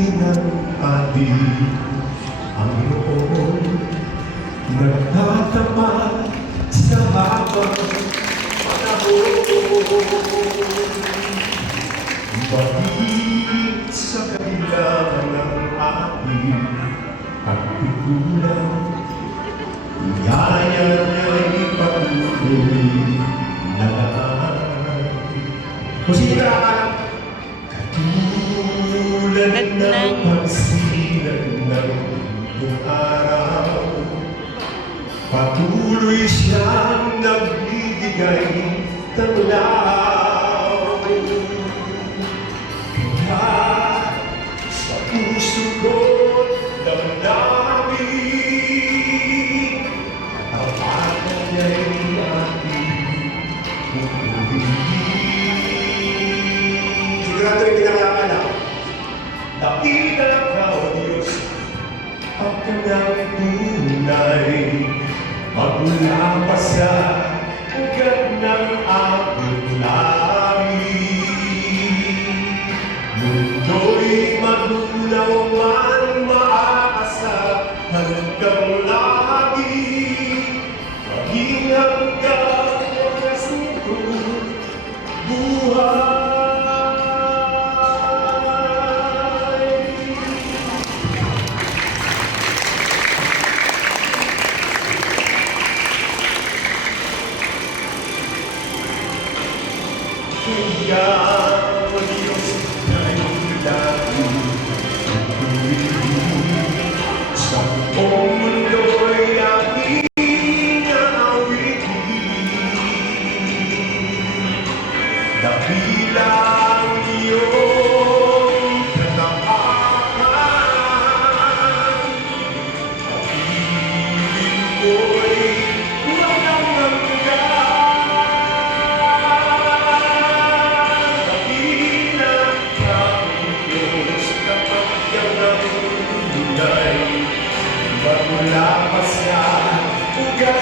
pinag-adi ang iyong nagtatapat sa habang panahon. Bakit sa kabila ng ating pagpikulang iyaya niya'y patuloy na lahat. Kung sino nakakalang katulad ng pagsilag ng buong araw, patuloy siyang nagbibigay tanglaw. Kaya sa puso ko't damdamin, ang ating niya'y ating pupurihin. Sigurado yung pinakakala, dakila ka, O Diyos, ang kanyang tunay, magmula pa sa ugat ng ating langit. Mundo'y magulaw man maasa hanggang lagi, maging hanggang wakas nitong buhay. Kaya Diyos na'y lagi pupurihin, sa buong mundo'y aking aawitin. Dakila ang iyong katapakan, pag-ibig ko'y walang hanggan. Dakila ka, O Diyos, kapagyan ng tunay, magmula pa sa ugat